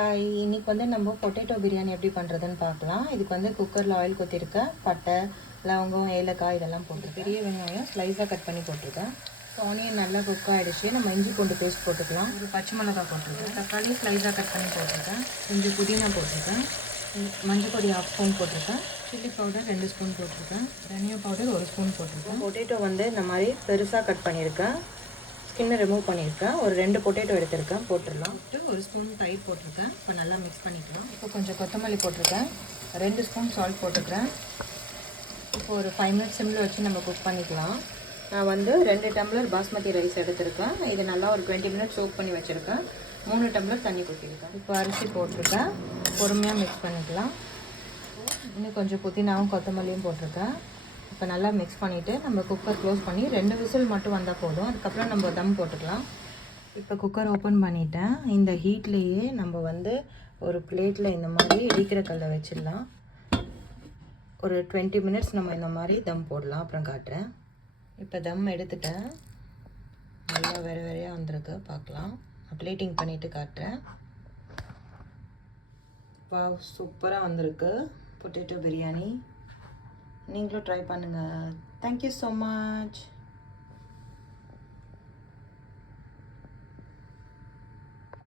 Hi, இன்றைக்கி வந்து நம்ம பொட்டேட்டோ பிரியாணி எப்படி பண்ணுறதுன்னு பார்க்கலாம். இதுக்கு வந்து குக்கரில் ஆயில் ஊற்றிருக்கேன். பட்டை, லவங்கம், ஏலக்காய் இதெல்லாம் போட்டு பெரிய வெங்காயம் ஸ்லைஸாக கட் பண்ணி போட்டிருக்கேன். ஆனியன் நல்லா குக் ஆகிடுச்சு. நம்ம இஞ்சி பூண்டு பேஸ்ட் போட்டுக்கலாம். ஒரு பச்சை மிளகாய் போட்டிருக்கேன். தக்காளி ஸ்லைஸாக கட் பண்ணி போட்டிருக்கேன். கொஞ்சம் புதினா போட்டிருக்கேன். மஞ்சள் பொடி 1/2 ஸ்பூன் போட்டிருக்கேன். சில்லி பவுடர் 2 ஸ்பூன் போட்டிருக்கேன். தனியா பவுடர் 1 ஸ்பூன் போட்டிருக்கேன். பொட்டேட்டோ வந்து இந்த மாதிரி பெருசாக கட் பண்ணியிருக்கேன். ஸ்கின்னை ரிமூவ் பண்ணியிருக்கேன். ஒரு 2 பொட்டேட்டோ எடுத்திருக்கேன், போட்டுடலாம். 1 ஸ்பூன் தயிர் போட்டிருக்கேன். இப்போ நல்லா மிக்ஸ் பண்ணிக்கலாம். இப்போ கொஞ்சம் கொத்தமல்லி போட்டிருக்கேன். 2 ஸ்பூன் சால்ட் போட்டுக்கிறேன். இப்போ ஒரு 5 மினிட்ஸ் சிம்மில் வச்சு நம்ம குக் பண்ணிக்கலாம். நான் வந்து 2 டம்ளர் பாஸ்மதி ரைஸ் எடுத்திருக்கேன். இதை நல்லா ஒரு 20 மினிட்ஸ் சோக் பண்ணி வச்சுருக்கேன். 3 டம்ளர் தண்ணி ஊற்றிருக்கேன். இப்போ அரிசி போட்டிருக்கேன். பொறுமையாக மிக்ஸ் பண்ணிக்கலாம். இன்னும் கொஞ்சம் புதினாவும் கொத்தமல்லியும் போட்டிருக்கேன். இப்போ நல்லா மிக்ஸ் பண்ணிவிட்டு நம்ம குக்கர் க்ளோஸ் பண்ணி 2 விசில் மட்டும் வந்தால் போதும். அதுக்கப்புறம் நம்ம தம் போட்டுக்கலாம். இப்போ குக்கர் ஓப்பன் பண்ணிட்டேன். இந்த ஹீட்லேயே நம்ம வந்து ஒரு பிளேட்டில் இந்த மாதிரி இடிக்கிற கல்லை வச்சிடலாம். ஒரு 20 மினிட்ஸ் நம்ம இந்த மாதிரி தம் போடலாம். அப்புறம் காட்டுறேன். இப்போ தம் எடுத்துட்டேன். நல்லா வெறையாக வந்திருக்கு, பார்க்கலாம். பிளேட்டிங் பண்ணிவிட்டு காட்டுறேன். சூப்பராக வந்திருக்கு பொட்டேட்டோ பிரியாணி. நீங்களும் ட்ரை பண்ணுங்கள். Thank you so much.